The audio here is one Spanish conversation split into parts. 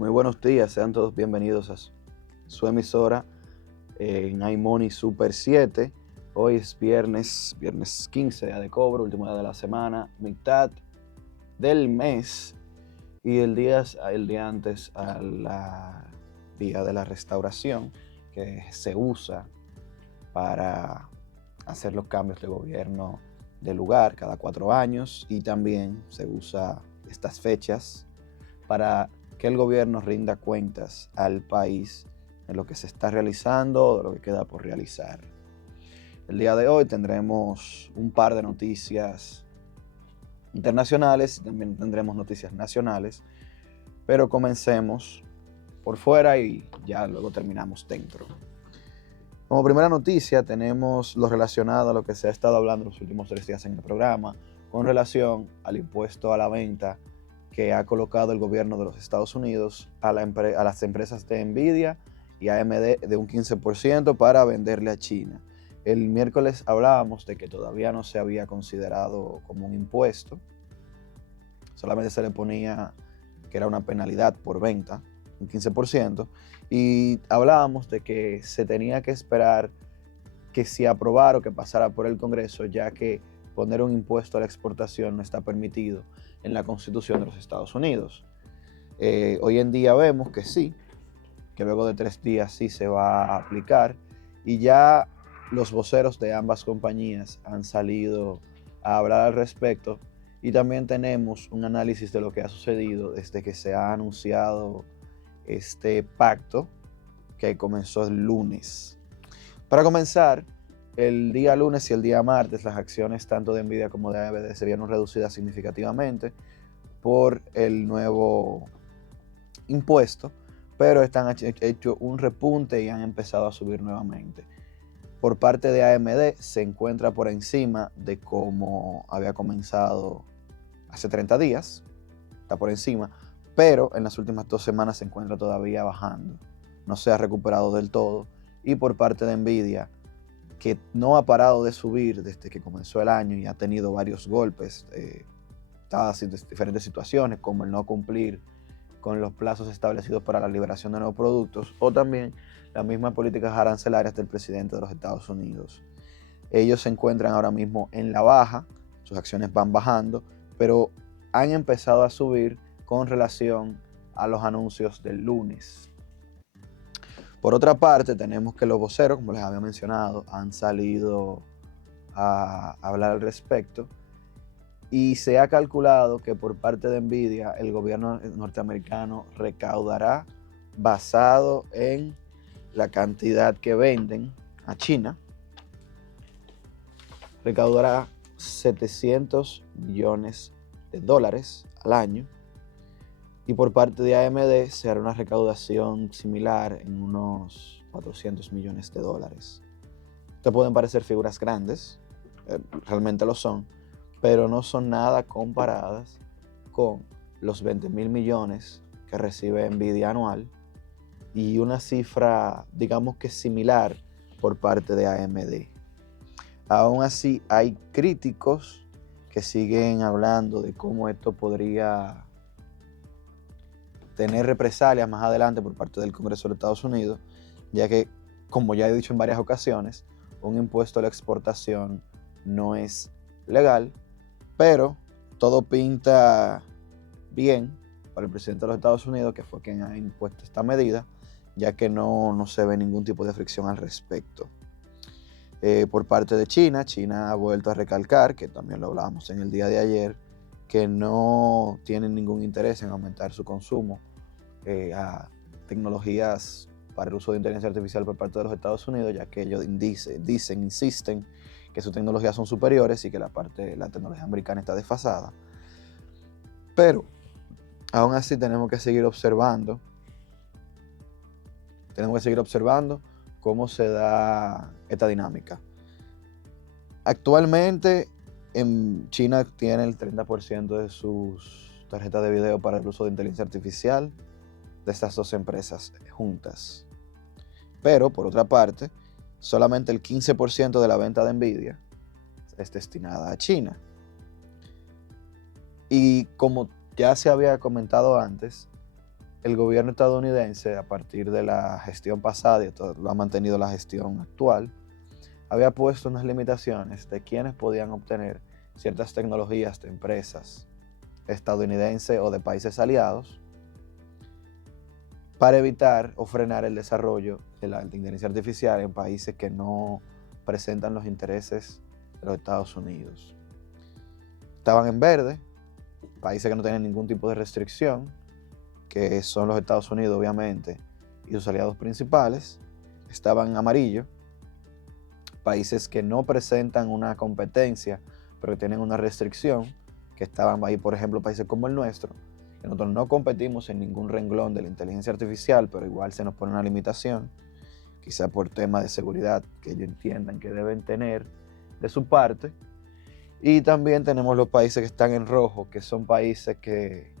Muy buenos días, sean todos bienvenidos a su emisora en iMoney Super 7. Hoy es viernes 15, día de cobro, último día de la semana, mitad del mes y el día antes al día de la restauración que se usa para hacer los cambios de gobierno del lugar cada 4 años, y también se usa estas fechas para que el gobierno rinda cuentas al país de lo que se está realizando o de lo que queda por realizar. El día de hoy tendremos un par de noticias internacionales y también tendremos noticias nacionales, pero comencemos por fuera y ya luego terminamos dentro. Como primera noticia tenemos lo relacionado a lo que se ha estado hablando los últimos 3 días en el programa con relación al impuesto a la venta que ha colocado el gobierno de los Estados Unidos a las empresas de Nvidia y AMD de un 15% para venderle a China. El miércoles hablábamos de que todavía no se había considerado como un impuesto, solamente se le ponía que era una penalidad por venta, un 15%, y hablábamos de que se tenía que esperar que se aprobara o que pasara por el Congreso, ya que poner un impuesto a la exportación no está permitido en la Constitución de los Estados Unidos. Hoy en día vemos que sí, que luego de 3 días sí se va a aplicar, y ya los voceros de ambas compañías han salido a hablar al respecto, y también tenemos un análisis de lo que ha sucedido desde que se ha anunciado este pacto que comenzó el lunes. Para comenzar, el día lunes y el día martes las acciones tanto de Nvidia como de AMD se vieron reducidas significativamente por el nuevo impuesto, pero han hecho un repunte y han empezado a subir nuevamente. Por parte de AMD se encuentra por encima de cómo había comenzado hace 30 días, está por encima, pero en las últimas 2 semanas se encuentra todavía bajando, no se ha recuperado del todo. Y por parte de Nvidia, que no ha parado de subir desde que comenzó el año y ha tenido varios golpes, dadas diferentes situaciones como el no cumplir con los plazos establecidos para la liberación de nuevos productos, o también las mismas políticas arancelarias del presidente de los Estados Unidos. Ellos se encuentran ahora mismo en la baja, sus acciones van bajando, pero han empezado a subir con relación a los anuncios del lunes. Por otra parte, tenemos que los voceros, como les había mencionado, han salido a hablar al respecto, y se ha calculado que por parte de Nvidia el gobierno norteamericano recaudará, basado en la cantidad que venden a China, recaudará $700 millones al año, y por parte de AMD se hará una recaudación similar en unos $400 millones. Te pueden parecer figuras grandes, realmente lo son, pero no son nada comparadas con los 20,000 millones que recibe Nvidia anual y una cifra, digamos que similar por parte de AMD. Aún así, hay críticos que siguen hablando de cómo esto podría tener represalias más adelante por parte del Congreso de Estados Unidos, ya que, como ya he dicho en varias ocasiones, un impuesto a la exportación no es legal, pero todo pinta bien para el presidente de los Estados Unidos, que fue quien ha impuesto esta medida, ya que no se ve ningún tipo de fricción al respecto. Por parte de China ha vuelto a recalcar, que también lo hablábamos en el día de ayer, que no tienen ningún interés en aumentar su consumo a tecnologías para el uso de inteligencia artificial por parte de los Estados Unidos, ya que ellos insisten que sus tecnologías son superiores y que la tecnología americana está desfasada. Pero aún así tenemos que seguir observando cómo se da esta dinámica. Actualmente en China tiene el 30% de sus tarjetas de video para el uso de inteligencia artificial de estas 2 empresas juntas. Pero por otra parte, solamente el 15% de la venta de Nvidia es destinada a China. Y como ya se había comentado antes, el gobierno estadounidense, a partir de la gestión pasada, y lo ha mantenido la gestión actual, había puesto unas limitaciones de quienes podían obtener ciertas tecnologías de empresas estadounidenses o de países aliados para evitar o frenar el desarrollo de la inteligencia artificial en países que no presentan los intereses de los Estados Unidos. Estaban en verde, países que no tienen ningún tipo de restricción, que son los Estados Unidos, obviamente, y sus aliados principales. Estaban en amarillo, países que no presentan una competencia, pero que tienen una restricción, que estaban ahí, por ejemplo, países como el nuestro, que nosotros no competimos en ningún renglón de la inteligencia artificial, pero igual se nos pone una limitación, quizá por temas de seguridad que ellos entiendan que deben tener de su parte. Y también tenemos los países que están en rojo, que son países que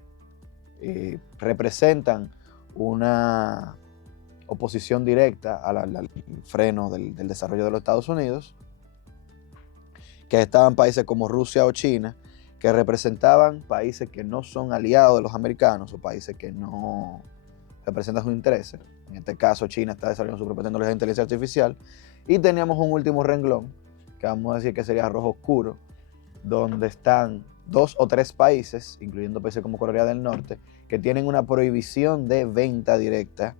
representan una oposición directa al freno del desarrollo de los Estados Unidos, que estaban países como Rusia o China, que representaban países que no son aliados de los americanos o países que no representan sus intereses. En este caso, China está desarrollando su propia tecnología de inteligencia artificial. Y teníamos un último renglón, que vamos a decir que sería rojo oscuro, donde están 2 o 3 países, incluyendo países como Corea del Norte, que tienen una prohibición de venta directa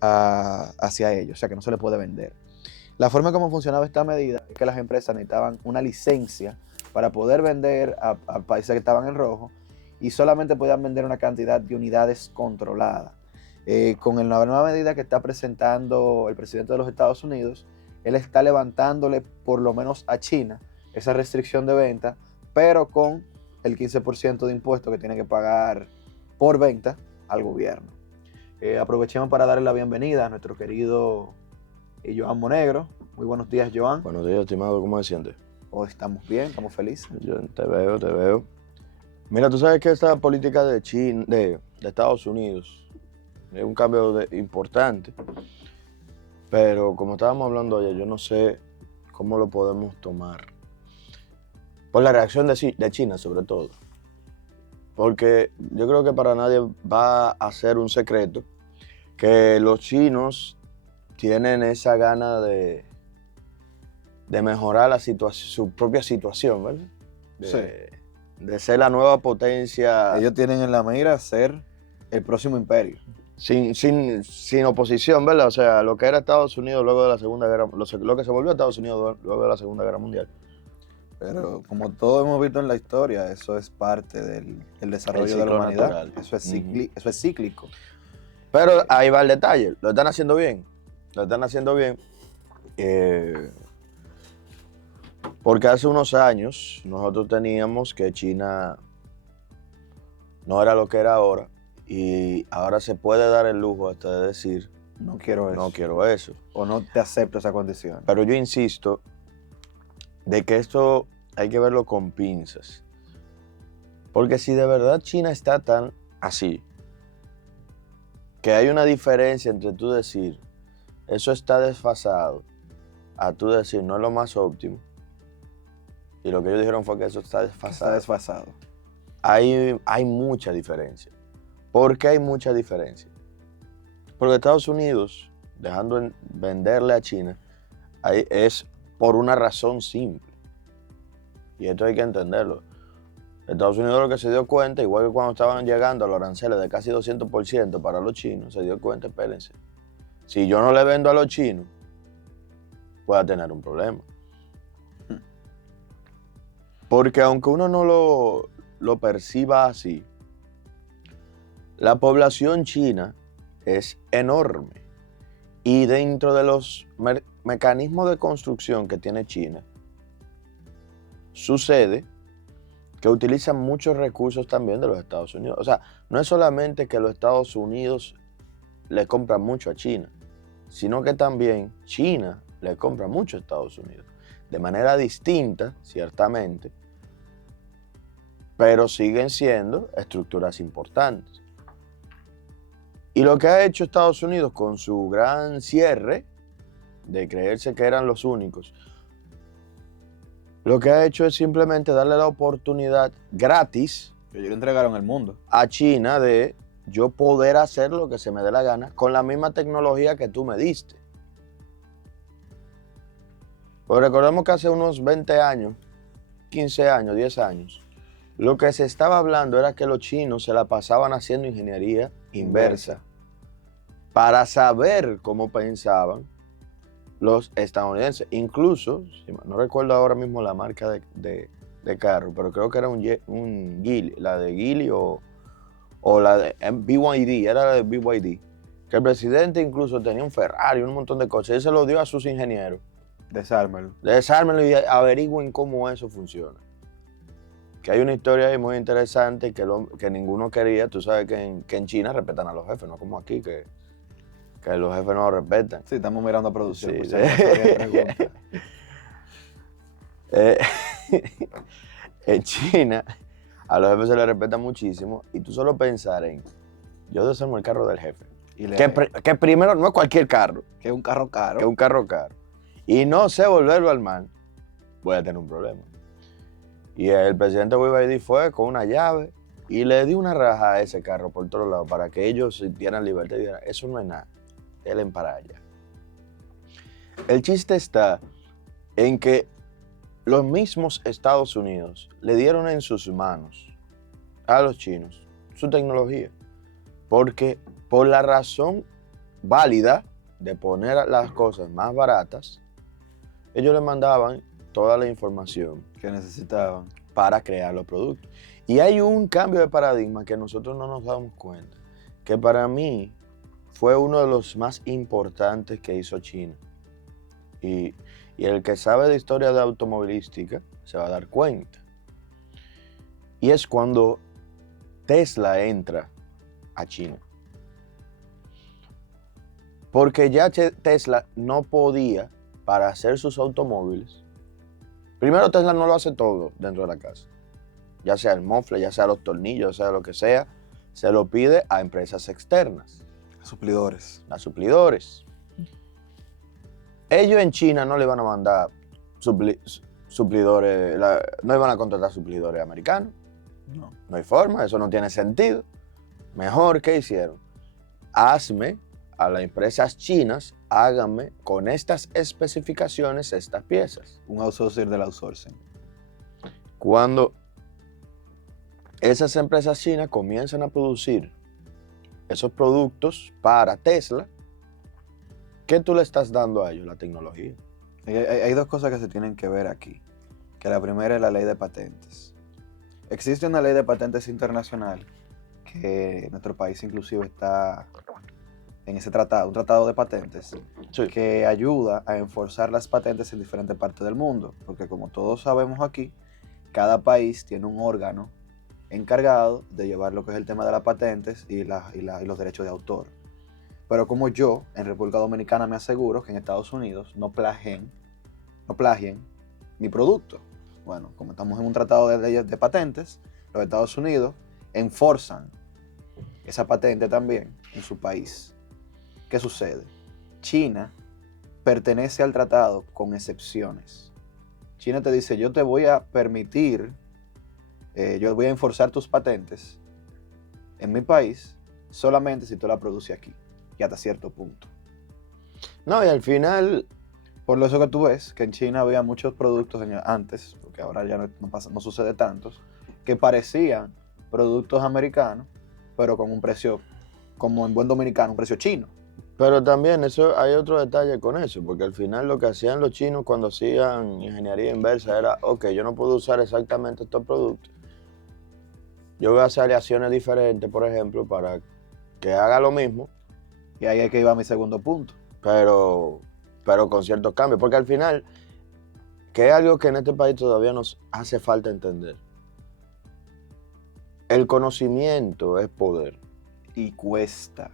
hacia ellos, o sea que no se les puede vender. La forma como funcionaba esta medida es que las empresas necesitaban una licencia para poder vender a países que estaban en rojo y solamente podían vender una cantidad de unidades controlada. Con la nueva medida que está presentando el presidente de los Estados Unidos, él está levantándole por lo menos a China esa restricción de venta, pero con el 15% de impuesto que tiene que pagar por venta al gobierno. Aprovechemos para darle la bienvenida a nuestro querido Joan Monegro. Muy buenos días, Joan. Buenos días, estimado. ¿Cómo se siente? Hoy estamos bien, estamos felices. Yo te veo. Mira, tú sabes que esta política de China, de Estados Unidos, es un cambio importante, pero como estábamos hablando ayer, yo no sé cómo lo podemos tomar. Por la reacción de China, sobre todo. Porque yo creo que para nadie va a ser un secreto que los chinos tienen esa gana de mejorar su propia situación, ¿verdad? De ser la nueva potencia. Ellos tienen en la mira ser el próximo imperio. Sin oposición, ¿verdad? O sea, lo que era Estados Unidos luego de la Segunda Guerra, lo que se volvió a Estados Unidos luego de la Segunda Guerra Mundial. Pero como todos hemos visto en la historia, eso es parte del desarrollo de la humanidad. Natural. Eso es cíclico. Pero ahí va el detalle, lo están haciendo bien. Porque hace unos años nosotros teníamos que China no era lo que era ahora y ahora se puede dar el lujo hasta de decir no quiero eso. O no te acepto esa condición. Pero yo insisto de que esto hay que verlo con pinzas. Porque si de verdad China está tan así, que hay una diferencia entre tú decir eso está desfasado a tú decir no es lo más óptimo, y lo que ellos dijeron fue que eso está desfasado. Hay mucha diferencia. ¿Por qué hay mucha diferencia? Porque Estados Unidos, dejando venderle a China, es por una razón simple. Y esto hay que entenderlo. Estados Unidos lo que se dio cuenta, igual que cuando estaban llegando a los aranceles de casi 200% para los chinos, se dio cuenta, espérense, si yo no le vendo a los chinos, voy a tener un problema. Porque aunque uno no lo perciba así, la población china es enorme. Y dentro de los mecanismos de construcción que tiene China, sucede que utilizan muchos recursos también de los Estados Unidos. O sea, no es solamente que los Estados Unidos le compran mucho a China, sino que también China le compra mucho a Estados Unidos. De manera distinta, ciertamente, pero siguen siendo estructuras importantes. Y lo que ha hecho Estados Unidos con su gran cierre, de creerse que eran los únicos, lo que ha hecho es simplemente darle la oportunidad gratis, que ellos le entregaron el mundo, a China de yo poder hacer lo que se me dé la gana con la misma tecnología que tú me diste. Pues recordemos que hace unos 20 años, 15 años, 10 años, lo que se estaba hablando era que los chinos se la pasaban haciendo ingeniería inversa para saber cómo pensaban los estadounidenses. Incluso, no recuerdo ahora mismo la marca de carro, pero creo que era un Geely, la de Geely o la de BYD, era la de BYD, que el presidente incluso tenía un Ferrari, un montón de cosas, y él se lo dio a sus ingenieros. Desármenlo y averigüen cómo eso funciona. Que hay una historia ahí muy interesante que ninguno quería. Tú sabes que en China respetan a los jefes, no como aquí, que los jefes no lo respetan. Sí, estamos mirando a producción. Sí, por si acaso alguien pregunta. En China, a los jefes se les respeta muchísimo y tú solo pensar en, yo desarmo el carro del jefe. Que primero no es cualquier carro. Que es un carro caro. Que es un carro caro. Y no sé volverlo al man, voy a tener un problema. Y el presidente BYD fue con una llave y le dio una raja a ese carro por todos lados para que ellos sintieran libertad y dijeran, eso no es nada, él para allá. El chiste está en que los mismos Estados Unidos le dieron en sus manos a los chinos su tecnología, porque por la razón válida de poner las cosas más baratas, ellos le mandaban toda la información que necesitaban para crear los productos. Y hay un cambio de paradigma que nosotros no nos damos cuenta, que para mí fue uno de los más importantes que hizo China. Y el que sabe de historia de automovilística se va a dar cuenta. Y es cuando Tesla entra a China. Porque ya Tesla no podía, para hacer sus automóviles, primero Tesla no lo hace todo dentro de la casa. Ya sea el mofle, ya sea los tornillos, ya sea lo que sea, se lo pide a empresas externas. A suplidores. Ellos en China no le van a mandar suplidores, no iban a contratar suplidores americanos. No hay forma, eso no tiene sentido. Mejor, ¿qué hicieron? Hazme a las empresas chinas, háganme con estas especificaciones estas piezas. Un outsourcing del outsourcing. Cuando esas empresas chinas comienzan a producir esos productos para Tesla, ¿qué tú le estás dando a ellos? La tecnología. Hay dos cosas que se tienen que ver aquí. Que la primera es la ley de patentes. Existe una ley de patentes internacional que nuestro país inclusive está en ese tratado, un tratado de patentes, sí, que ayuda a enforzar las patentes en diferentes partes del mundo. Porque como todos sabemos aquí, cada país tiene un órgano encargado de llevar lo que es el tema de las patentes y los derechos de autor. Pero como yo, en República Dominicana, me aseguro que en Estados Unidos no plagien mi producto. Bueno, como estamos en un tratado de leyes de patentes, los Estados Unidos enforzan esa patente también en su país. ¿Qué sucede? China pertenece al tratado con excepciones. China te dice, yo te voy a permitir, yo voy a enforzar tus patentes en mi país solamente si tú la produces aquí. Y hasta cierto punto. No, y al final, por eso que tú ves que en China había muchos productos antes, porque ahora ya no sucede tantos, que parecían productos americanos, pero con un precio, como en buen dominicano, un precio chino. Pero también hay otro detalle con eso, porque al final lo que hacían los chinos cuando hacían ingeniería inversa era, ok, yo no puedo usar exactamente estos productos. Yo voy a hacer aleaciones diferentes, por ejemplo, para que haga lo mismo. Y ahí es que iba mi segundo punto. Pero con ciertos cambios, porque al final, que es algo que en este país todavía nos hace falta entender. El conocimiento es poder. Y cuesta.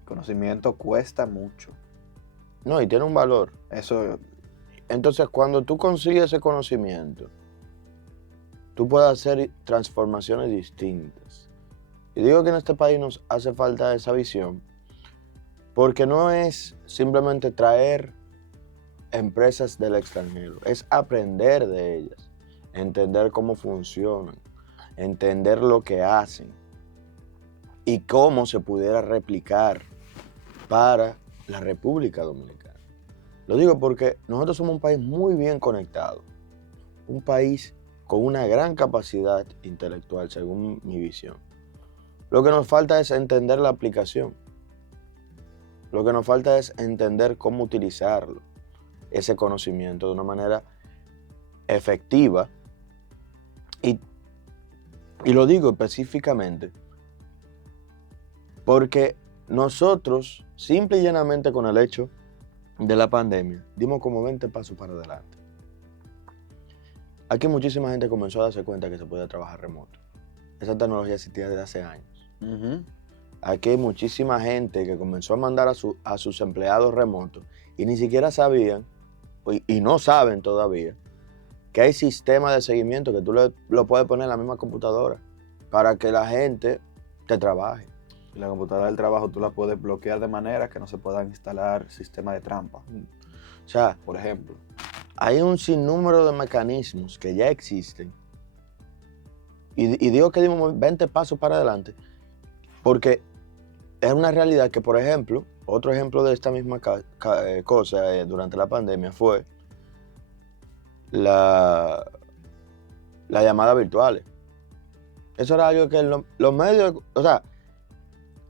El conocimiento cuesta mucho. No, y tiene un valor. Eso. Entonces, cuando tú consigues ese conocimiento, tú puedes hacer transformaciones distintas. Y digo que en este país nos hace falta esa visión, porque no es simplemente traer empresas del extranjero, es aprender de ellas, entender cómo funcionan, entender lo que hacen. y cómo se pudiera replicar para la República Dominicana. Lo digo porque nosotros somos un país muy bien conectado, un país con una gran capacidad intelectual, según mi visión. Lo que nos falta es entender la aplicación. Lo que nos falta es entender cómo utilizarlo, ese conocimiento, de una manera efectiva. Y lo digo específicamente porque nosotros, simple y llanamente con el hecho de la pandemia, dimos como 20 pasos para adelante. Aquí muchísima gente comenzó a darse cuenta que se podía trabajar remoto. Esa tecnología existía desde hace años. Aquí hay muchísima gente que comenzó a mandar a sus empleados remotos y ni siquiera sabían, y no saben todavía, que hay sistemas de seguimiento que tú lo puedes poner en la misma computadora para que la gente te trabaje. Y la computadora del trabajo tú la puedes bloquear de manera que no se puedan instalar sistemas de trampa. O sea, por ejemplo, hay un sinnúmero de mecanismos que ya existen. Y digo que dimos 20 pasos para adelante porque es una realidad que, por ejemplo, otro ejemplo de esta misma cosa durante la pandemia fue las llamadas virtuales. Eso era algo que los medios, o sea,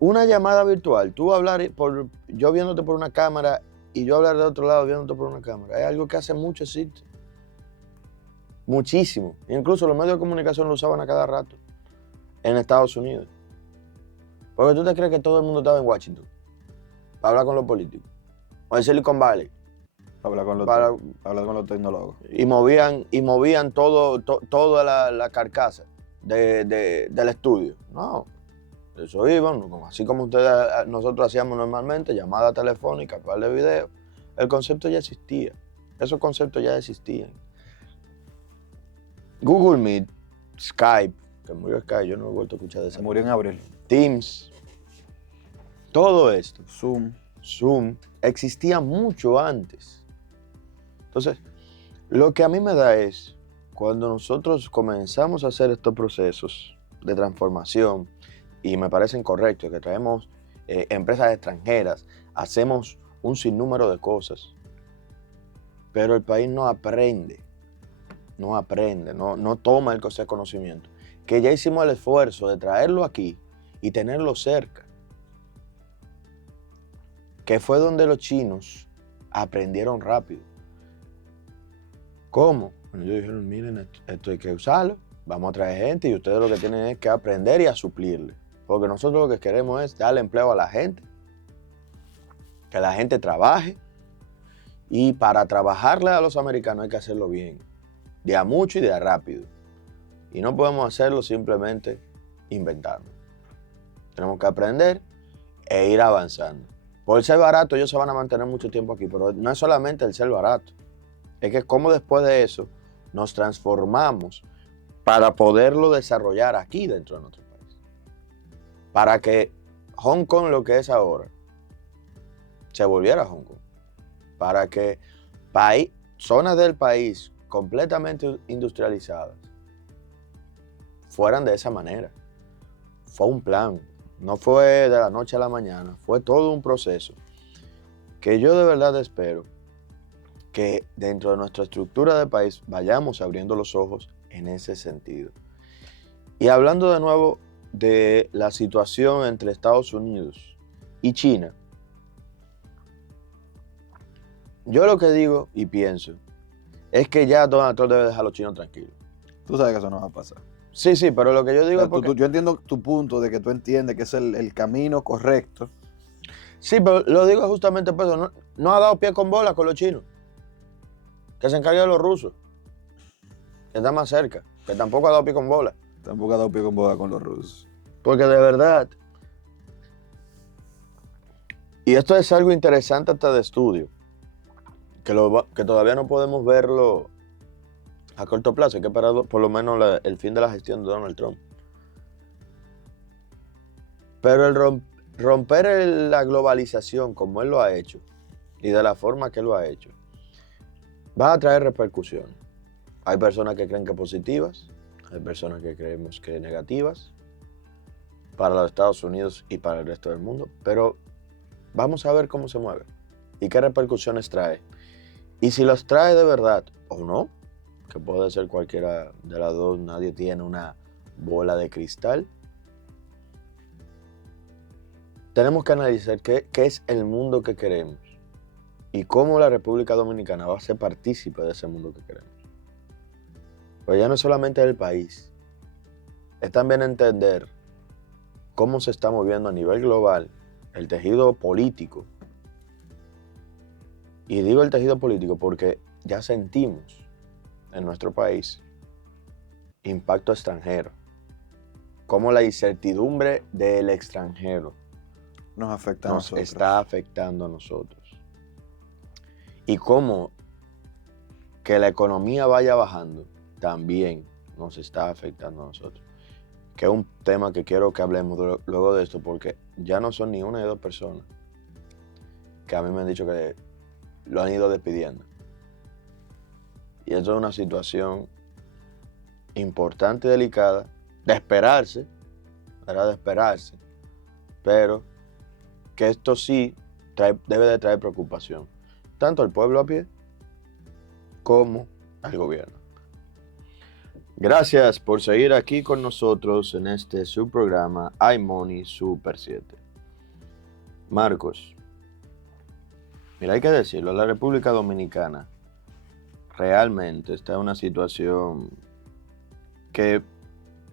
una llamada virtual, tú hablar yo viéndote por una cámara y yo hablar de otro lado viéndote por una cámara, es algo que hace mucho existe. Muchísimo. Incluso los medios de comunicación lo usaban a cada rato en Estados Unidos. Porque tú te crees que todo el mundo estaba en Washington para hablar con los políticos. O en Silicon Valley. Para hablar con los tecnólogos. Y movían toda la carcasa del estudio. No. Eso iban, así como nosotros hacíamos normalmente, llamada telefónica, par de video. El concepto ya existía. Esos conceptos ya existían. Google Meet, Skype, que murió Skype, yo no he vuelto a escuchar de eso. Murió en abril. Teams, todo esto. Zoom, existía mucho antes. Entonces, lo que a mí me da es, cuando nosotros comenzamos a hacer estos procesos de transformación, y me parecen correctos, que traemos empresas extranjeras, hacemos un sinnúmero de cosas, pero el país no aprende, no toma ese conocimiento, que ya hicimos el esfuerzo de traerlo aquí y tenerlo cerca, que fue donde los chinos aprendieron rápido. ¿Cómo? Bueno, ellos dijeron, miren, esto hay que usarlo, vamos a traer gente y ustedes lo que tienen es que aprender y a suplirle. Porque nosotros lo que queremos es darle empleo a la gente, que la gente trabaje, y para trabajarle a los americanos hay que hacerlo bien, de a mucho y de a rápido. Y no podemos hacerlo simplemente inventando. Tenemos que aprender e ir avanzando. Por ser barato ellos se van a mantener mucho tiempo aquí, pero no es solamente el ser barato, es que como después de eso nos transformamos para poderlo desarrollar aquí dentro de nuestro país. Para que Hong Kong, lo que es ahora, se volviera Hong Kong. Para que zonas del país completamente industrializadas fueran de esa manera. Fue un plan, no fue de la noche a la mañana, fue todo un proceso que yo de verdad espero que dentro de nuestra estructura de país vayamos abriendo los ojos en ese sentido. Y hablando de nuevo de la situación entre Estados Unidos y China, yo lo que digo y pienso es que ya Donald Trump debe dejar a los chinos tranquilos. Tú sabes que eso no va a pasar. Sí, pero lo que yo digo es porque... Yo entiendo tu punto de que tú entiendes que es el camino correcto. Sí, pero lo digo justamente por eso. No ha dado pie con bola con los chinos. Que se encargue de los rusos, que está más cerca, que tampoco ha dado pie con bola. Tampoco ha dado pie con bola con los rusos. Porque de verdad, y esto es algo interesante hasta de estudio, que todavía no podemos verlo a corto plazo, hay que esperar por lo menos el fin de la gestión de Donald Trump. Pero el romper la globalización como él lo ha hecho y de la forma que lo ha hecho, va a traer repercusiones. Hay personas que creen que positivas, hay personas que creemos que negativas, para los Estados Unidos y para el resto del mundo, pero vamos a ver cómo se mueve y qué repercusiones trae. Y si los trae de verdad o no, que puede ser cualquiera de las dos, nadie tiene una bola de cristal. Tenemos que analizar qué es el mundo que queremos y cómo la República Dominicana va a ser partícipe de ese mundo que queremos. Pues ya no es solamente el país, es también entender cómo se está moviendo a nivel global el tejido político. Y digo el tejido político porque ya sentimos en nuestro país impacto extranjero, como la incertidumbre del extranjero Nos afecta a nos nosotros. está afectando a nosotros. Y cómo que la economía vaya bajando también nos está afectando a nosotros. Que es un tema que quiero que hablemos luego de esto, porque ya no son ni una ni dos personas que a mí me han dicho que lo han ido despidiendo. Y eso es una situación importante y delicada, de esperarse, ¿verdad? De esperarse, pero que esto sí debe de traer preocupación, tanto al pueblo a pie como al gobierno. Gracias por seguir aquí con nosotros en este subprograma iMoney Super 7. Marcos, mira, hay que decirlo, la República Dominicana realmente está en una situación que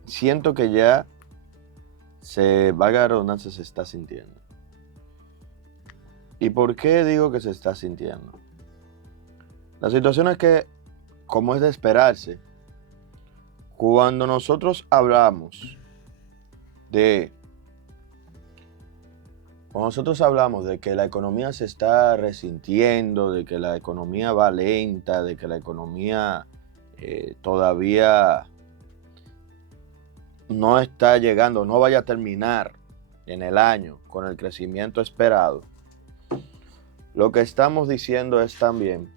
siento que ya valga la redundancia, se está sintiendo. ¿Y por qué digo que se está sintiendo? La situación es que, como es de esperarse, cuando nosotros hablamos de que la economía se está resintiendo, de que la economía va lenta, de que la economía todavía no está llegando, no vaya a terminar en el año con el crecimiento esperado, lo que estamos diciendo es también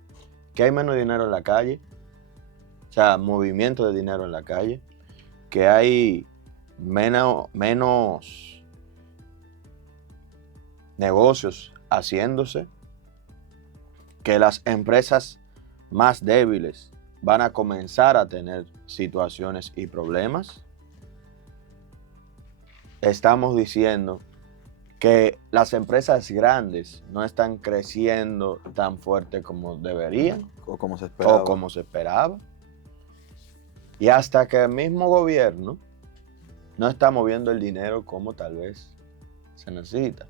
que hay menos dinero en la calle, o sea, movimiento de dinero en la calle, que hay menos negocios haciéndose, que las empresas más débiles van a comenzar a tener situaciones y problemas. Estamos diciendo que las empresas grandes no están creciendo tan fuerte como deberían O como se esperaba. o como se esperaba. Y hasta que el mismo gobierno no está moviendo el dinero como tal vez se necesita.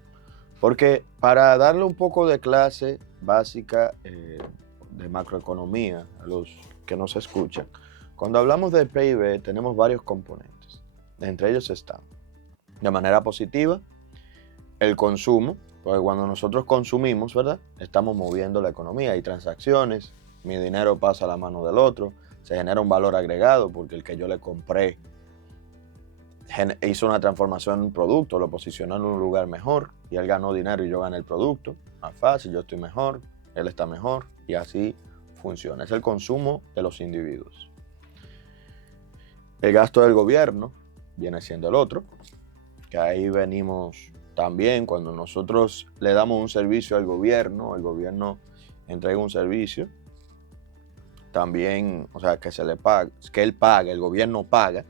Porque para darle un poco de clase básica de macroeconomía a los que nos escuchan, cuando hablamos de PIB tenemos varios componentes. Entre ellos están, de manera positiva, el consumo, porque cuando nosotros consumimos, ¿verdad? Estamos moviendo la economía, hay transacciones, mi dinero pasa a la mano del otro, se genera un valor agregado porque el que yo le compré hizo una transformación en un producto, lo posicionó en un lugar mejor y él ganó dinero y yo gané el producto. Más fácil, yo estoy mejor, él está mejor y así funciona. Es el consumo de los individuos. El gasto del gobierno viene siendo el otro, que ahí venimos también cuando nosotros le damos un servicio al gobierno, el gobierno entrega un servicio, también, o sea, que se le paga, que él paga, el gobierno paga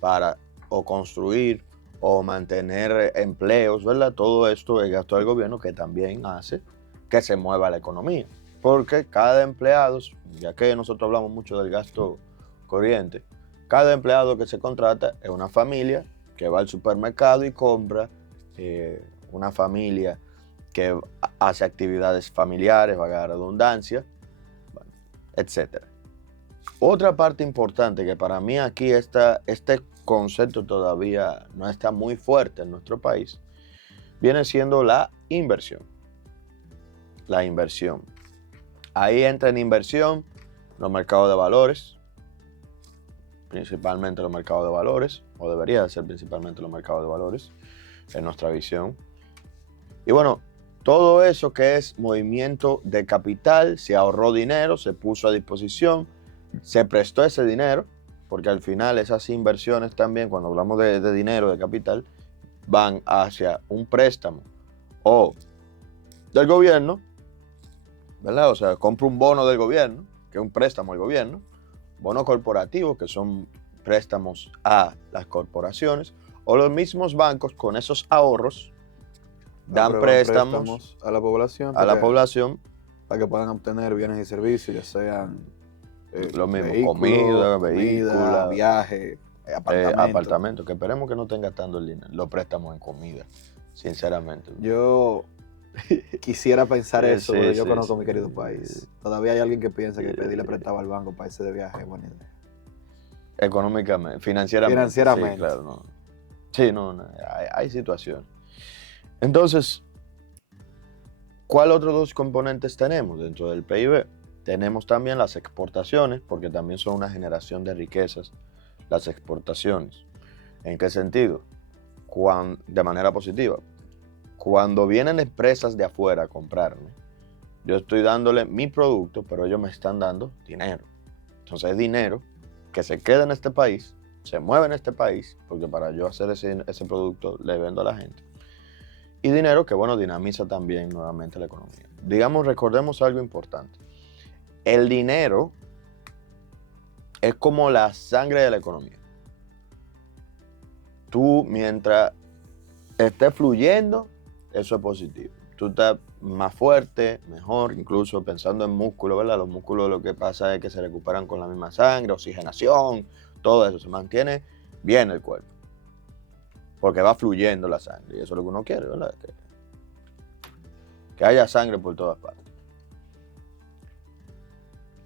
para o construir o mantener empleos, ¿verdad? Todo esto es gasto del gobierno que también hace que se mueva la economía. Porque cada empleado, ya que nosotros hablamos mucho del gasto corriente, cada empleado que se contrata es una familia que va al supermercado y compra, una familia que hace actividades familiares, valga la redundancia, bueno, etc. Otra parte importante que para mí aquí este concepto todavía no está muy fuerte en nuestro país, viene siendo la inversión. La inversión. Ahí entra en inversión los mercados de valores, principalmente los mercados de valores, o debería de ser principalmente los mercados de valores, en nuestra visión. Y bueno, todo eso que es movimiento de capital, se ahorró dinero, se puso a disposición, se prestó ese dinero, porque al final esas inversiones también, cuando hablamos de dinero, de capital, van hacia un préstamo o del gobierno, ¿verdad? O sea, compro un bono del gobierno, que es un préstamo al gobierno, bonos corporativos, que son préstamos a las corporaciones, o los mismos bancos con esos ahorros dan Aprueban préstamos a la población a la población, para que puedan obtener bienes y servicios, ya sean lo mismo, vehículos, comida, viaje, apartamentos, que esperemos que no estén gastando el dinero, los préstamos en comida, sinceramente. Yo quisiera pensar eso, Sí, pero yo sí, conozco sí. mi querido país. Todavía hay alguien que piensa que pedirle prestado al banco para irse de viaje es buena idea. Económicamente, financieramente. Financieramente. Sí, claro, no. Sí, no, hay situaciones. Entonces, ¿cuál otros dos componentes tenemos dentro del PIB? Tenemos también las exportaciones, porque también son una generación de riquezas, las exportaciones. ¿En qué sentido? De manera positiva. Cuando vienen empresas de afuera a comprarme, yo estoy dándole mi producto, pero ellos me están dando dinero. Entonces es dinero que se queda en este país, se mueve en este país, porque para yo hacer ese producto le vendo a la gente. Y dinero que, bueno, dinamiza también nuevamente la economía. Digamos, recordemos algo importante. El dinero es como la sangre de la economía. Tú, mientras esté fluyendo, eso es positivo. Tú estás más fuerte, mejor, incluso pensando en músculos, ¿verdad? Los músculos lo que pasa es que se recuperan con la misma sangre, oxigenación, todo eso, se mantiene bien el cuerpo. Porque va fluyendo la sangre, y eso es lo que uno quiere, ¿verdad? Que haya sangre por todas partes.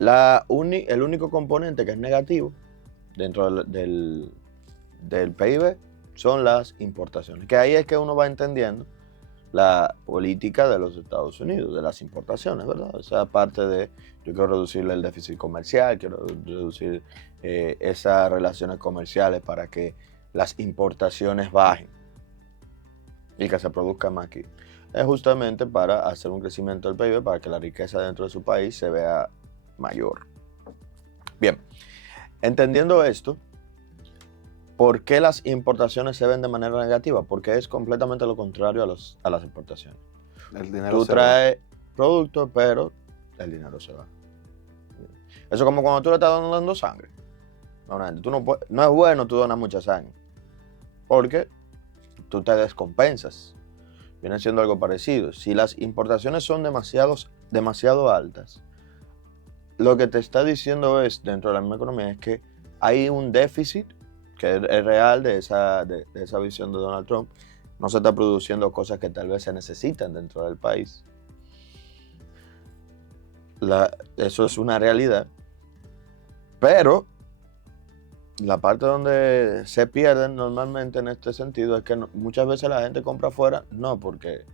El único componente que es negativo dentro del PIB son las importaciones, que ahí es que uno va entendiendo la política de los Estados Unidos, de las importaciones, ¿verdad? O sea, aparte de, yo quiero reducirle el déficit comercial, quiero reducir esas relaciones comerciales para que las importaciones bajen y que se produzca más aquí. Es justamente para hacer un crecimiento del PIB, para que la riqueza dentro de su país se vea mayor. Bien, entendiendo esto, ¿por qué las importaciones se ven de manera negativa? Porque es completamente lo contrario a las exportaciones. El dinero Tú se traes productos, pero el dinero se va. Eso es como cuando tú le estás donando sangre. No es bueno tú donar mucha sangre, porque tú te descompensas. Viene siendo algo parecido. Si las importaciones son demasiado altas, lo que te está diciendo es, dentro de la misma economía, es que hay un déficit que es real de esa visión de Donald Trump. No se está produciendo cosas que tal vez se necesitan dentro del país. Eso es una realidad. Pero la parte donde se pierden normalmente en este sentido es que muchas veces la gente compra afuera, no porque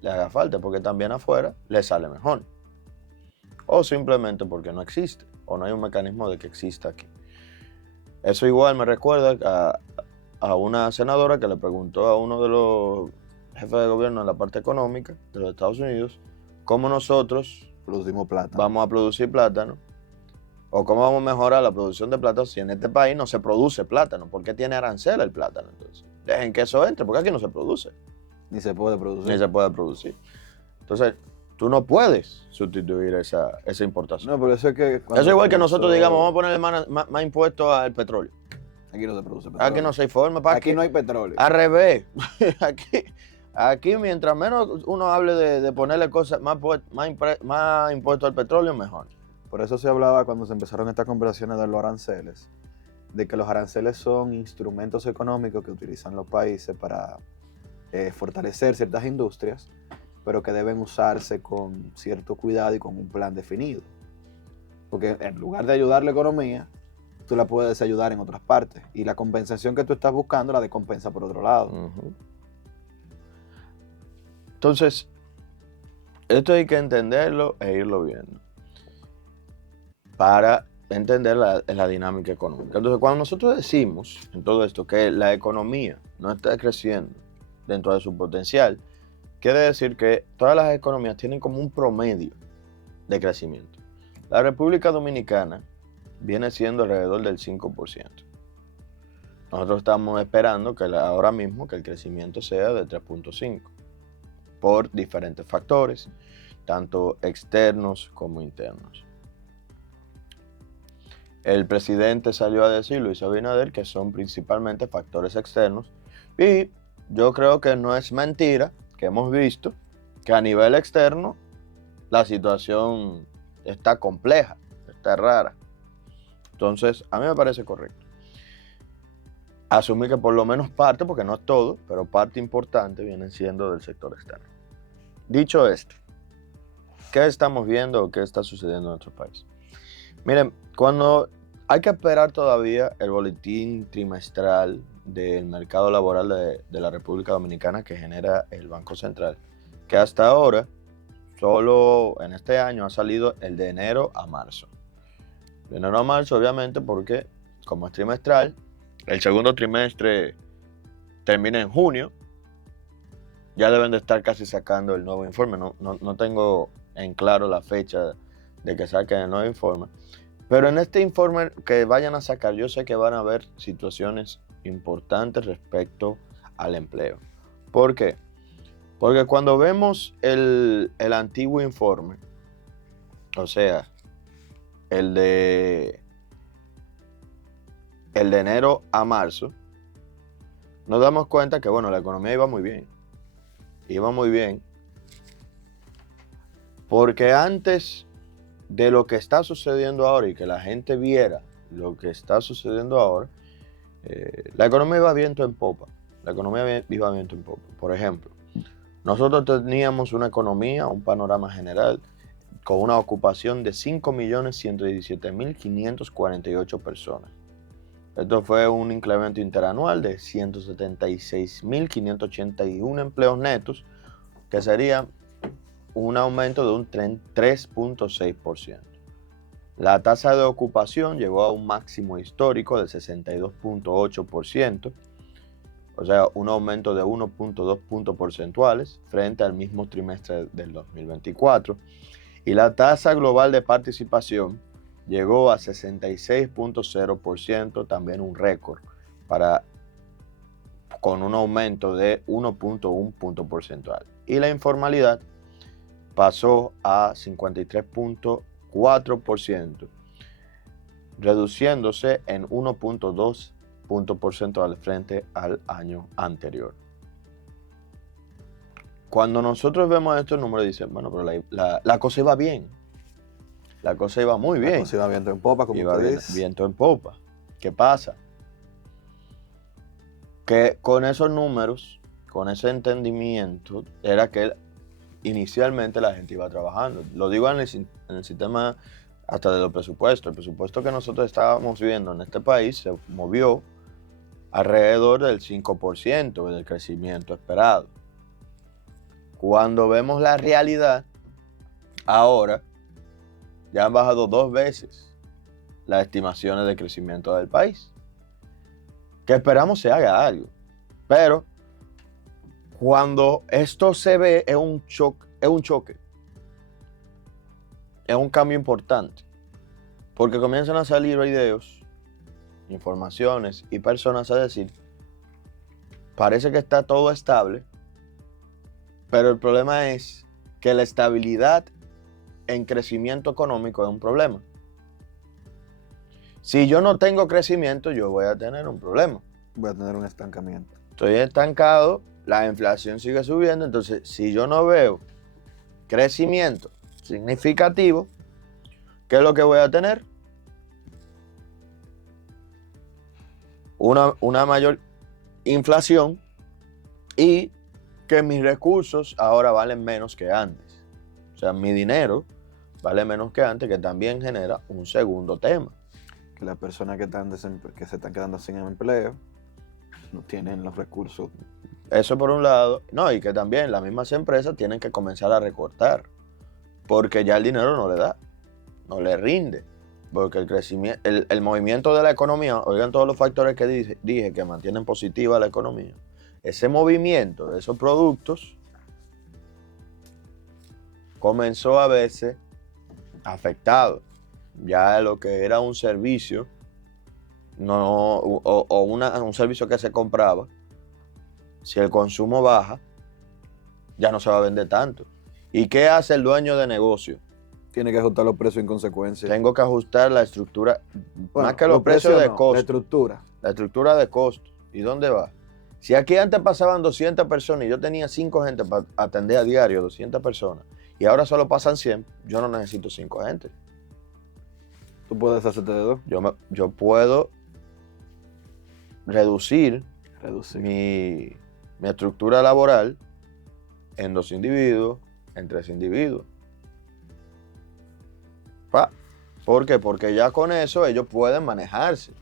le haga falta, porque también afuera le sale mejor. O simplemente porque no existe, o no hay un mecanismo de que exista aquí. Eso igual me recuerda a una senadora que le preguntó a uno de los jefes de gobierno en la parte económica de los Estados Unidos cómo nosotros producimos plátano. Vamos a producir plátano, o cómo vamos a mejorar la producción de plátano si en este país no se produce plátano. ¿Por qué tiene arancel el plátano entonces? Dejen que eso entre, porque aquí no se produce. Ni se puede producir. Ni se puede producir. Entonces, tú no puedes sustituir esa importación. No, pero eso es que... Eso es igual que nosotros digamos, vamos a ponerle más impuestos al petróleo. Aquí no se produce petróleo. Aquí no se forma. Aquí no hay petróleo. Al revés. Aquí mientras menos uno hable de ponerle cosas más impuestos al petróleo, mejor. Por eso se hablaba cuando se empezaron estas conversaciones de los aranceles, de que los aranceles son instrumentos económicos que utilizan los países para fortalecer ciertas industrias, pero que deben usarse con cierto cuidado y con un plan definido. Porque en lugar de ayudar la economía, tú la puedes ayudar en otras partes. Y la compensación que tú estás buscando la descompensa por otro lado. Uh-huh. Entonces, esto hay que entenderlo e irlo viendo para entender la dinámica económica. Entonces, cuando nosotros decimos en todo esto que la economía no está creciendo dentro de su potencial, quiere decir que todas las economías tienen como un promedio de crecimiento. La República Dominicana viene siendo alrededor del 5%. Nosotros estamos esperando ahora mismo que el crecimiento sea de 3.5 por diferentes factores, tanto externos como internos. El presidente salió a decir, Luis Abinader, que son principalmente factores externos, y yo creo que no es mentira que hemos visto que a nivel externo la situación está compleja, está rara. Entonces, a mí me parece correcto asumir que por lo menos parte, porque no es todo, pero parte importante viene siendo del sector externo. Dicho esto, ¿qué estamos viendo o qué está sucediendo en nuestro país? Miren, cuando hay que esperar todavía el boletín trimestral del mercado laboral de la República Dominicana que genera el Banco Central, que hasta ahora, solo en este año ha salido el de enero a marzo. De enero a marzo, obviamente, porque como es trimestral, el segundo trimestre termina en junio, ya deben de estar casi sacando el nuevo informe. No tengo en claro la fecha de que saquen el nuevo informe. Pero en este informe que vayan a sacar, yo sé que van a haber situaciones importantes respecto al empleo. ¿Por qué? Porque cuando vemos el antiguo informe, o sea, el de enero a marzo, nos damos cuenta que, bueno, la economía iba muy bien. Iba muy bien. Porque antes de lo que está sucediendo ahora y que la gente viera lo que está sucediendo ahora, la economía iba viento en popa. La economía iba viento en popa. Por ejemplo, nosotros teníamos una economía, un panorama general, con una ocupación de 5.117.548 personas. Esto fue un incremento interanual de 176.581 empleos netos, que sería un aumento de un 3.6%. La tasa de ocupación llegó a un máximo histórico de 62.8%, o sea, un aumento de 1.2 puntos porcentuales frente al mismo trimestre del 2024. Y la tasa global de participación llegó a 66.0%, también un récord, con un aumento de 1.1 punto porcentual. Y la informalidad pasó a 53.4%, reduciéndose en 1.2 puntos porcentuales frente al año anterior. Cuando nosotros vemos estos números, dicen, bueno, pero la cosa iba bien. La cosa iba muy bien. La cosa iba viento en popa, como iba usted dice. viento en popa. ¿Qué pasa? Que con esos números, con ese entendimiento, era que inicialmente la gente iba trabajando. Lo digo en el sistema hasta de los presupuestos. El presupuesto que nosotros estábamos viendo en este país se movió alrededor del 5% del crecimiento esperado. Cuando vemos la realidad, ahora ya han bajado 2 veces las estimaciones de crecimiento del país. Que esperamos se haga algo. Pero cuando esto se ve, es un choque. Es un cambio importante. Porque comienzan a salir videos, informaciones y personas a decir, parece que está todo estable, pero el problema es que la estabilidad en crecimiento económico es un problema. Si yo no tengo crecimiento, yo voy a tener un problema. Voy a tener un estancamiento. Estoy estancado, la inflación sigue subiendo, entonces si yo no veo crecimiento significativo, ¿qué es lo que voy a tener? Una mayor inflación y que mis recursos ahora valen menos que antes. O sea, mi dinero vale menos que antes, que también genera un segundo tema. Que las personas que se están quedando sin empleo no tienen los recursos. Eso por un lado. No, y que también las mismas empresas tienen que comenzar a recortar, porque ya el dinero no le da, no le rinde. Porque el crecimiento, el movimiento de la economía, oigan todos los factores que dije que mantienen positiva la economía. Ese movimiento de esos productos comenzó a verse afectado. Ya lo que era un servicio no, o un servicio que se compraba, si el consumo baja, ya no se va a vender tanto. ¿Y qué hace el dueño de negocio? Tiene que ajustar los precios en consecuencia. Tengo que ajustar la estructura, Bueno, más que los precios de no, costo. la estructura. La estructura de costo. ¿Y dónde va? Si aquí antes pasaban 200 personas y yo tenía 5 gente para atender a diario 200 personas, y ahora solo pasan 100, yo no necesito 5 gente. Tú puedes hacerte de dos. Yo puedo reducir Reducir. mi estructura laboral en 2 individuos, en 3 individuos. ¿Por qué? Porque ya con eso ellos pueden manejarse.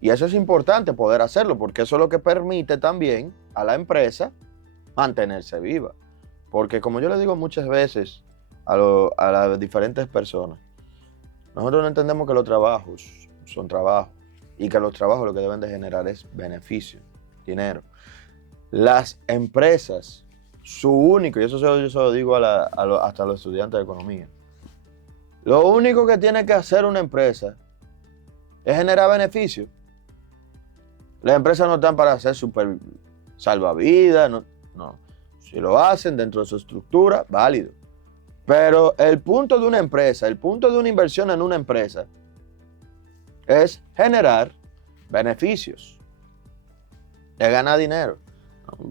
Y eso es importante poder hacerlo, porque eso es lo que permite también a la empresa mantenerse viva. Porque como yo le digo muchas veces a las diferentes personas, nosotros no entendemos que los trabajos son trabajos y que los trabajos lo que deben de generar es beneficio, dinero. Las empresas, su único, y eso yo se lo digo hasta a los estudiantes de economía, lo único que tiene que hacer una empresa es generar beneficio. Las empresas no están para hacer super salvavidas, no. Si lo hacen dentro de su estructura, válido. Pero el punto de una empresa, el punto de una inversión en una empresa es generar beneficios, es ganar dinero.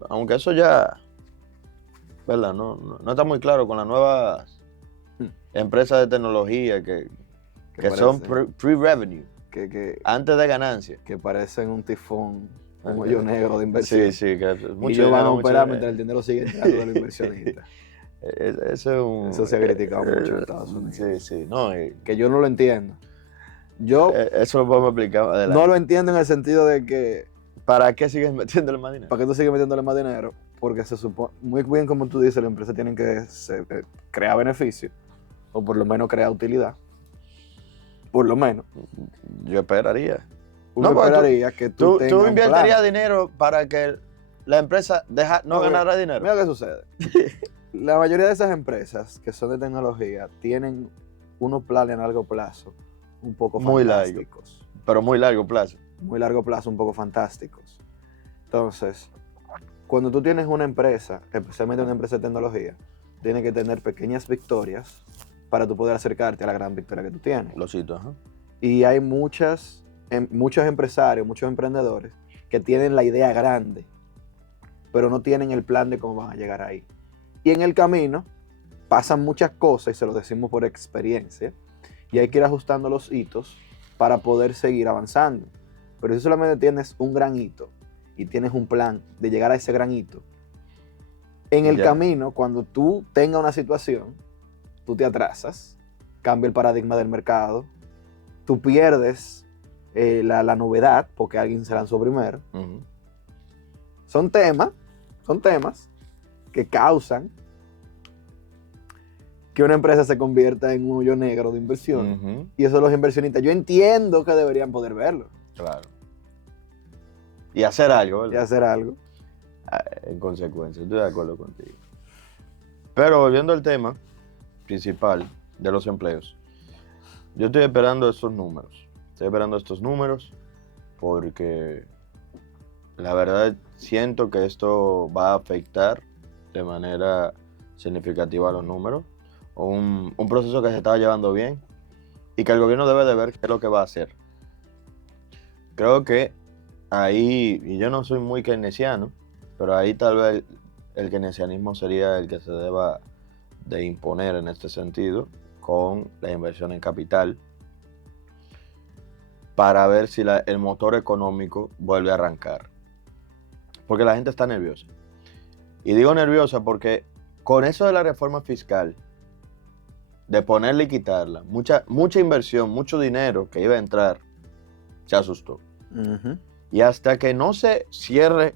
Aunque eso ya, ¿verdad? No está muy claro con las nuevas empresas de tecnología que son pre-revenue, antes de ganancia. Que parecen un tifón, un hoyo negro de inversión. Sí, que y ellos van a operar mientras el dinero sigue entrando de los inversionistas. Eso se ha criticado mucho en Estados Unidos. Sí. No, que yo no lo entiendo. Eso lo podemos explicar más adelante. No lo entiendo en el sentido de que... ¿Para qué sigues metiéndole más dinero? ¿Para qué tú sigues metiéndole más dinero? Porque se supone, muy bien como tú dices, las empresas tienen que crear beneficio, o por lo menos crear utilidad. Por lo menos. Yo esperaría. Uno esperaría que tú tengas ¿Tú invertirías dinero para que la empresa ganara dinero? Mira qué sucede. La mayoría de esas empresas que son de tecnología tienen unos planes a largo plazo un poco muy fantásticos. Largo, pero muy largo plazo. Muy largo plazo, un poco fantásticos. Entonces, cuando tú tienes una empresa, especialmente una empresa de tecnología, tienes que tener pequeñas victorias para tú poder acercarte a la gran victoria que tú tienes. Lo cito, ajá. Y hay muchos empresarios, muchos emprendedores que tienen la idea grande, pero no tienen el plan de cómo van a llegar ahí. Y en el camino pasan muchas cosas, y se lo decimos por experiencia, y hay que ir ajustando los hitos para poder seguir avanzando. Pero si solamente tienes un gran hito y tienes un plan de llegar a ese gran hito, en el camino, cuando tú tengas una situación, tú te atrasas, cambia el paradigma del mercado, tú pierdes la novedad porque alguien se lanzó primero. Uh-huh. Son temas que causan que una empresa se convierta en un hoyo negro de inversión. Uh-huh. Y eso los inversionistas, yo entiendo que deberían poder verlo. Claro. Y hacer algo, ¿verdad? Y hacer algo. En consecuencia, estoy de acuerdo contigo. Pero volviendo al tema principal de los empleos, yo estoy esperando estos números. Estoy esperando estos números porque la verdad siento que esto va a afectar de manera significativa a los números. Un proceso que se estaba llevando bien y que el gobierno debe de ver qué es lo que va a hacer. Creo que ahí, y yo no soy muy keynesiano, pero ahí tal vez el keynesianismo sería el que se deba de imponer en este sentido con la inversión en capital para ver si el motor económico vuelve a arrancar. Porque la gente está nerviosa. Y digo nerviosa porque con eso de la reforma fiscal, de ponerla y quitarla, mucha inversión, mucho dinero que iba a entrar, se asustó. Uh-huh. Y hasta que no se cierre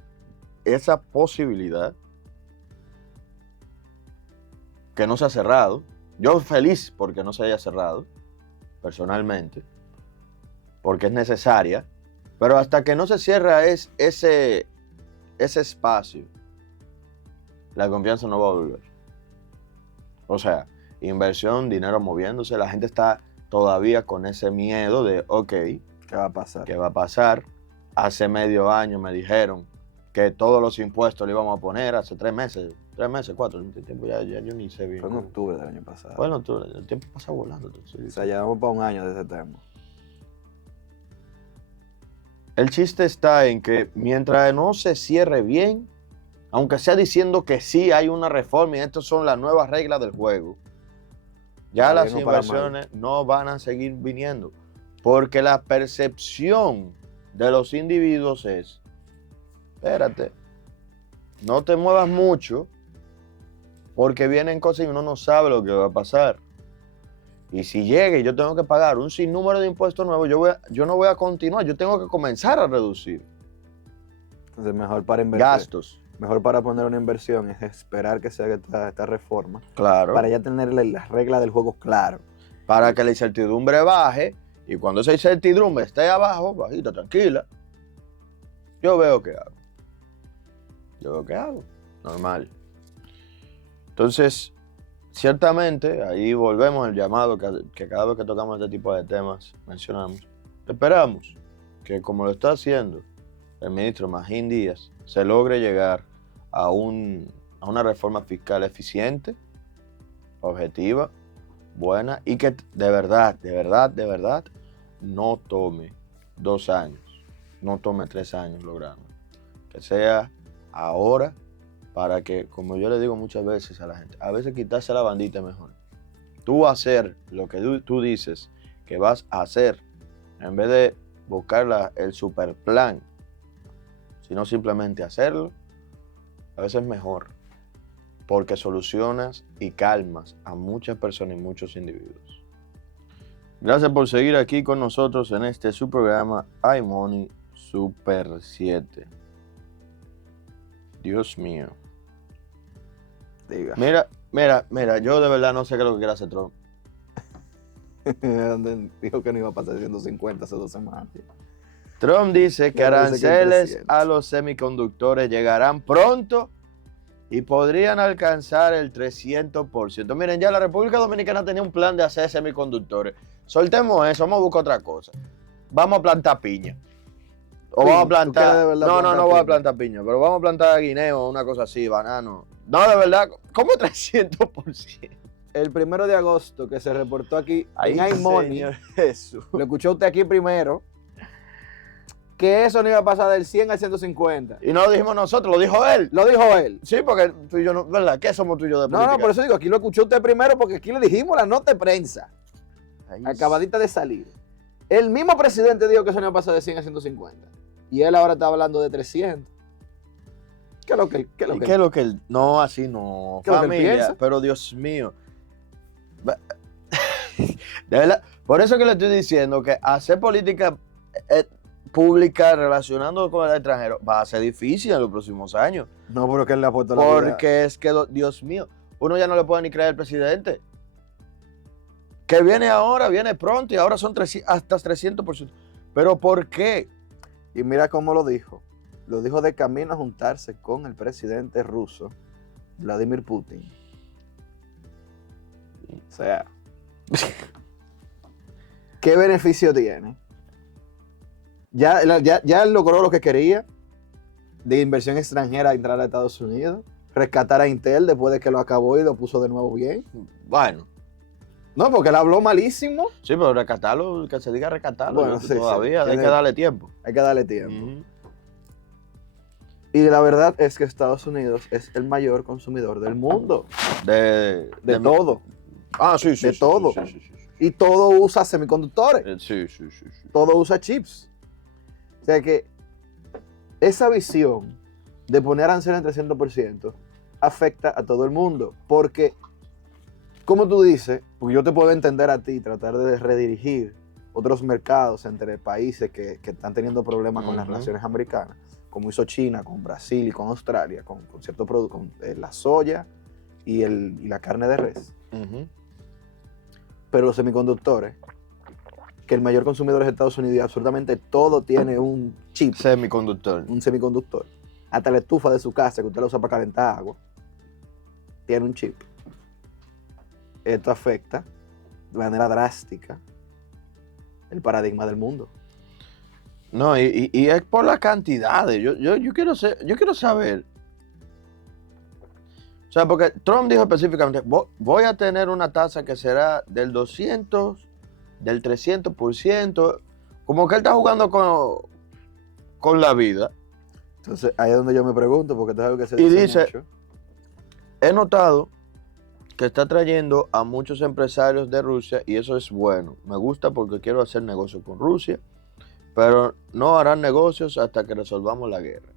esa posibilidad, que no se ha cerrado, yo feliz porque no se haya cerrado, personalmente, porque es necesaria, pero hasta que no se cierra ese espacio, la confianza no va a volver. O sea, inversión, dinero moviéndose, la gente está todavía con ese miedo de, ok, ¿Qué va a pasar? ¿Qué va a pasar? Hace medio año me dijeron que todos los impuestos le íbamos a poner hace 3 meses, 4, el tiempo ya yo ni sé bien. Fue en octubre del año pasado. Bueno, el tiempo pasa volando. O sea, llevamos para un año de ese tema. El chiste está en que mientras no se cierre bien, aunque sea diciendo que sí hay una reforma y estas son las nuevas reglas del juego, ya Para las bien o para inversiones no van a seguir viniendo. Porque la percepción de los individuos es, espérate, no te muevas mucho porque vienen cosas y uno no sabe lo que va a pasar. Y si llega y yo tengo que pagar un sinnúmero de impuestos nuevos, yo no voy a continuar, yo tengo que comenzar a reducir Entonces, mejor para invertir. gastos. Mejor para poner una inversión es esperar que se haga esta reforma. Claro. Para ya tener las reglas del juego claro. Para que la incertidumbre baje y cuando esa incertidumbre esté abajo, bajita, tranquila, yo veo qué hago. Normal. Entonces, ciertamente, ahí volvemos al llamado que cada vez que tocamos este tipo de temas mencionamos. Esperamos que, como lo está haciendo el ministro Magín Díaz, se logre llegar a una reforma fiscal eficiente, objetiva, buena y que de verdad, no tome 2 años, no tome 3 años lograrlo. Que sea ahora para que, como yo le digo muchas veces a la gente, a veces quitarse la bandita es mejor. Tú hacer lo que tú dices que vas a hacer en vez de buscar el super plan, sino simplemente hacerlo, a veces es mejor, porque solucionas y calmas a muchas personas y muchos individuos. Gracias por seguir aquí con nosotros en este su programa iMoney Super 7. Dios mío. Diga. Mira, yo de verdad no sé qué es lo que quiere hacer Trump. Dijo que no iba a pasar 150 hace 2 semanas. Trump dice que Ya parece que aranceles 300. a los semiconductores llegarán pronto y podrían alcanzar el 300%. Miren, ya la República Dominicana tenía un plan de hacer semiconductores. Soltemos eso, vamos a buscar otra cosa. Vamos a plantar piña. O Piña, vamos a plantar. ¿tú quieres de verdad No plantar voy a piña? plantar piña, pero vamos a plantar guineo o una cosa así, banano. No, de verdad, ¿cómo 300%? El 1 de agosto que se reportó aquí Ay, en iMoney, Señor Jesús. lo escuchó usted aquí primero, que eso no iba a pasar del 100 al 150. Y no lo dijimos nosotros, lo dijo él. Lo dijo él. Sí, porque tú y yo no, ¿verdad? ¿Qué somos tú y yo de política? No, por eso digo, aquí lo escuchó usted primero porque aquí le dijimos la nota de prensa, Ay, acabadita de salir. El mismo presidente dijo que eso no iba a pasar de 100 a 150. Y él ahora está hablando de 300. ¿Qué es lo que ¿Qué es lo que él? No, así no. ¿Qué es lo que él Familia, piensa? pero Dios mío. De verdad, por eso que le estoy diciendo que hacer política pública relacionando con el extranjero va a ser difícil en los próximos años. No, pero que él le aportó la vida. Porque es que, Dios mío, uno ya no le puede ni creer al presidente. Que viene ahora, viene pronto y ahora son hasta 300%. ¿Pero por qué? Y mira cómo lo dijo. Lo dijo de camino a juntarse con el presidente ruso, Vladimir Putin. O sea, ¿qué beneficio tiene? Ya él logró lo que quería, de inversión extranjera entrar a Estados Unidos, rescatar a Intel después de que lo acabó y lo puso de nuevo bien. Bueno, No, porque él habló malísimo. sí, pero rescatarlo, que se diga rescatarlo, Bueno, ¿no? sí, Todavía sí. hay que darle tiempo. Hay que darle tiempo. Ujú. Y la verdad es que Estados Unidos es el mayor consumidor del mundo. De Todo. Ah, sí, sí. De sí, todo. Sí, sí, sí, sí. Y todo usa semiconductores. Sí, sí, sí, sí. Todo usa chips. O sea que esa visión de poner aranceles en 300% afecta a todo el mundo. Porque, como tú dices, porque yo te puedo entender a ti, tratar de redirigir otros mercados entre países que están teniendo problemas con las Ujú. relaciones americanas, como hizo China con Brasil y con Australia, con ciertos productos, con la soya y la carne de res. Ujú. Pero los semiconductores, que el mayor consumidor es Estados Unidos y absolutamente todo tiene un chip, Semiconductor. un semiconductor. Hasta la estufa de su casa, que usted la usa para calentar agua, tiene un chip. Esto afecta de manera drástica el paradigma del mundo. No, y es por las cantidades. Yo quiero saber. O sea, porque Trump dijo específicamente, voy a tener una tasa que será del 200, del 300%. Como que él está jugando con la vida. Entonces, ahí es donde yo me pregunto, porque es algo que se Y dice dice, mucho. he notado que está trayendo a muchos empresarios de Rusia y eso es bueno. Me gusta porque quiero hacer negocio con Rusia, pero no harán negocios hasta que resolvamos la guerra.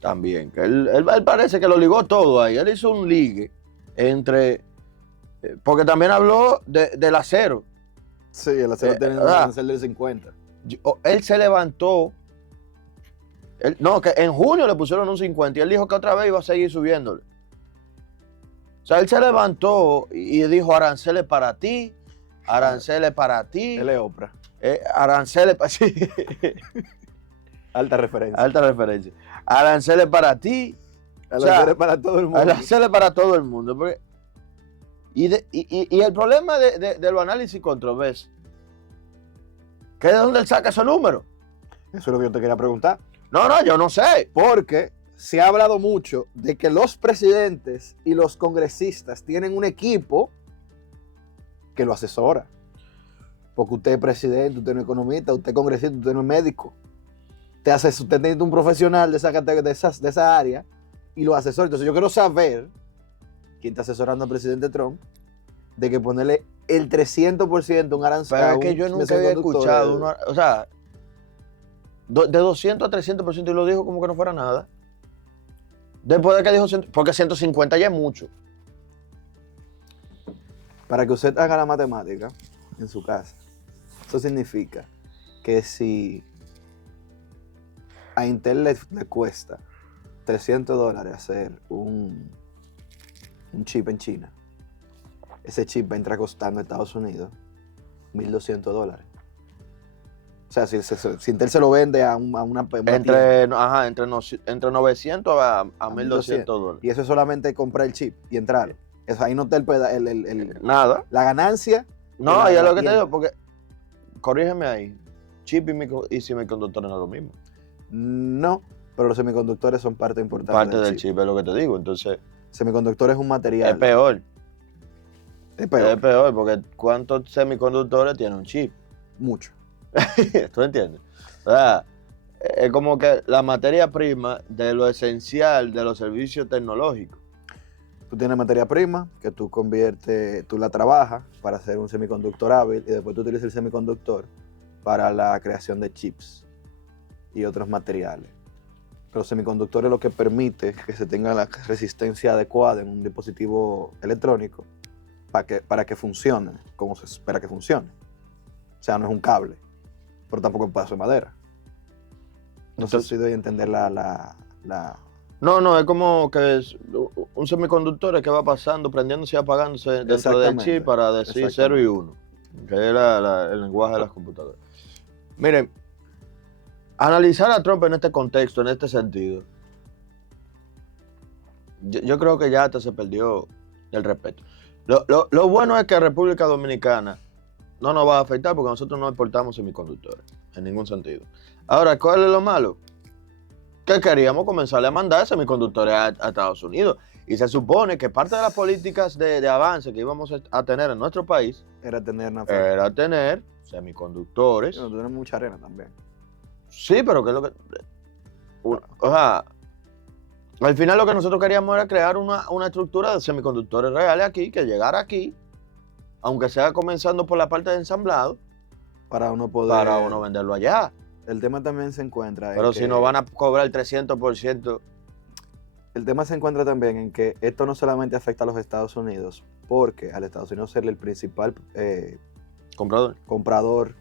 También, que él parece que lo ligó todo ahí. Él hizo un ligue entre... Porque también habló del acero. Sí, el acero tiene un arancel del 50. Él se levantó. No, que en junio le pusieron un 50 y él dijo que otra vez iba a seguir subiéndole. O sea, él se levantó y dijo aranceles para ti, aranceles para ti. Él es Oprah. Aranceles para sí. Alta referencia. Alta referencia. Aranceles para ti. Aranceles para todo el mundo. Aranceles para todo el mundo. Porque, y el problema de los análisis controversios, ¿que de dónde él saca esos números? Eso es lo que yo te quería preguntar. No, yo no sé. Porque se ha hablado mucho de que los presidentes y los congresistas tienen un equipo que lo asesora. Porque usted es presidente, usted no es economista, usted es congresista, usted no es médico. Usted tiene un profesional de esa área y lo asesora. Entonces yo quiero saber quién está asesorando al presidente Trump de que ponerle el 300% un arancel. Pero es que yo nunca había escuchado, o sea, de 200 a 300% y lo dijo como que no fuera nada. Después de que dijo, porque 150 ya es mucho. Para que usted haga la matemática en su casa, eso significa que si a Intel le cuesta $300 hacer un chip en China, ese chip va a entrar costando a Estados Unidos $1,200. O sea, si Intel se lo vende a una entre 900 a $1,200. Y eso es solamente comprar el chip y entrar. Eso ahí no está nada. La ganancia. No, y es lo que te digo, porque corrígeme ahí. Chip y semiconductores no es lo mismo. No, pero los semiconductores son parte importante Parte del chip, es lo que te digo. Entonces, semiconductor es un material. es peor. Es peor. Es peor, porque ¿cuántos semiconductores tiene un chip? Mucho. ¿Tú entiendes? O sea, es como que la materia prima de lo esencial de los servicios tecnológicos. Tú tienes materia prima que tú la trabajas para hacer un semiconductor hábil y después tú utilizas el semiconductor para la creación de chips y otros materiales. Los semiconductores lo que permite que se tenga la resistencia adecuada en un dispositivo electrónico para que funcione como se espera que funcione. O sea, no es un cable, pero tampoco es un pedazo de madera. No sé si doy a entender la... No, es como que un semiconductor es que va pasando, prendiéndose y apagándose dentro del chip para decir 0 y 1, que es el lenguaje de las computadoras. Miren, analizar a Trump en este contexto, en este sentido, yo creo que ya hasta se perdió el respeto. Lo bueno es que a República Dominicana no nos va a afectar porque nosotros no exportamos semiconductores, en ningún sentido. Ahora, ¿cuál es lo malo? Que queríamos comenzarle a mandar semiconductores a Estados Unidos. Y se supone que parte de las políticas de avance que íbamos a tener en nuestro país era tener semiconductores. No, tenemos mucha arena también. Sí, pero ¿qué es lo que...? O sea, al final lo que nosotros queríamos era crear una estructura de semiconductores reales aquí, que llegara aquí, aunque sea comenzando por la parte de ensamblado, para uno venderlo allá. El tema también se encuentra pero si nos van a cobrar el 300%. El tema se encuentra también en que esto no solamente afecta a los Estados Unidos, porque al Estados Unidos ser el principal comprador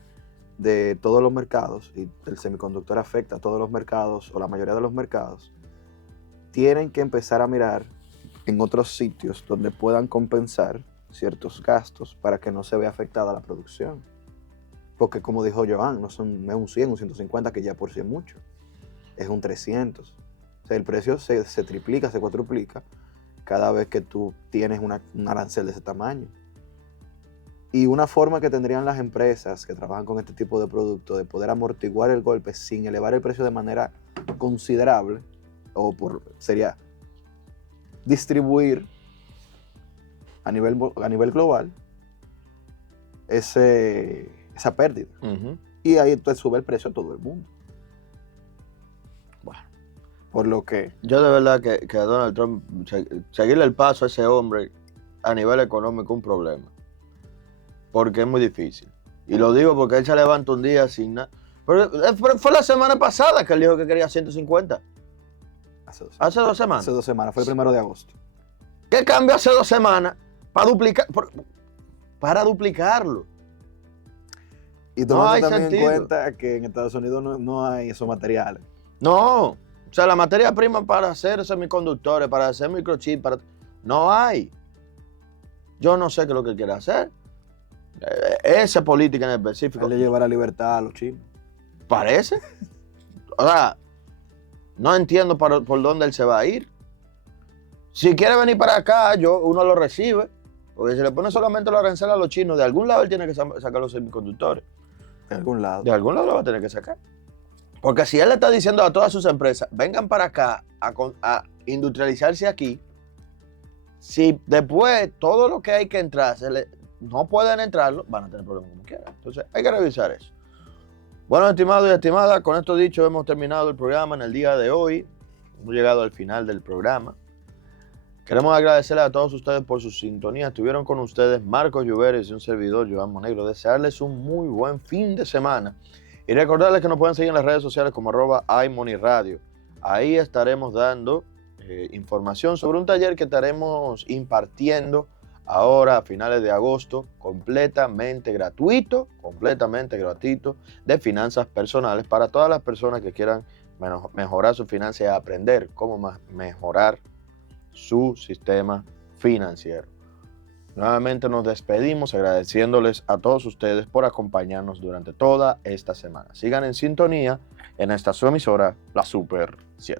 de todos los mercados, y el semiconductor afecta a todos los mercados, o la mayoría de los mercados, tienen que empezar a mirar en otros sitios donde puedan compensar ciertos gastos para que no se vea afectada la producción. Porque como dijo Joan, no es un 100, un 150, que ya por sí es mucho. Es un 300. O sea, el precio se triplica, se cuatruplica cada vez que tú tienes un arancel de ese tamaño. Y una forma que tendrían las empresas que trabajan con este tipo de productos de poder amortiguar el golpe sin elevar el precio de manera considerable, sería distribuir a nivel global esa pérdida. Ujú. Y ahí entonces sube el precio a todo el mundo. Bueno, por lo que Yo de verdad que a Donald Trump, seguirle el paso a ese hombre a nivel económico es un problema. Porque es muy difícil. Y lo digo porque él se levanta un día sin nada. Pero fue la semana pasada que él dijo que quería 150. Hace 2 semanas. Hace 2 semanas, fue el 1 de agosto. ¿Qué cambió hace 2 semanas para duplicarlo? Y No tomando hay también en sentido. cuenta que en Estados Unidos no hay esos materiales. No. O sea, la materia prima para hacer semiconductores, para hacer microchips, no hay. Yo no sé qué es lo que él quiere hacer. Esa política en específico. Él le lleva la libertad a los chinos. Parece. O sea, no entiendo por dónde él se va a ir. Si quiere venir para acá, uno lo recibe. Porque si le pone solamente los aranceles a los chinos, de algún lado él tiene que sacar los semiconductores. De algún lado. De algún lado lo va a tener que sacar. Porque si él le está diciendo a todas sus empresas, vengan para acá a industrializarse aquí, si después todo lo que hay que entrar no pueden entrarlo, van a tener problemas como quieran. Entonces hay que revisar eso. Bueno, estimados y estimadas, con esto dicho hemos terminado el programa en el día de hoy. Hemos llegado al final del programa. Queremos agradecerles a todos ustedes por su sintonía. Estuvieron con ustedes Marcos Lluveres y un servidor, Joan Monegro. Desearles un muy buen fin de semana. Y recordarles que nos pueden seguir en las redes sociales como @iMoneyRadio. Ahí estaremos dando información sobre un taller que estaremos impartiendo ahora a finales de agosto, completamente gratuito, de finanzas personales para todas las personas que quieran mejorar su finanzas y aprender cómo mejorar su sistema financiero. Nuevamente nos despedimos agradeciéndoles a todos ustedes por acompañarnos durante toda esta semana. Sigan en sintonía en esta su emisora, la Super 7.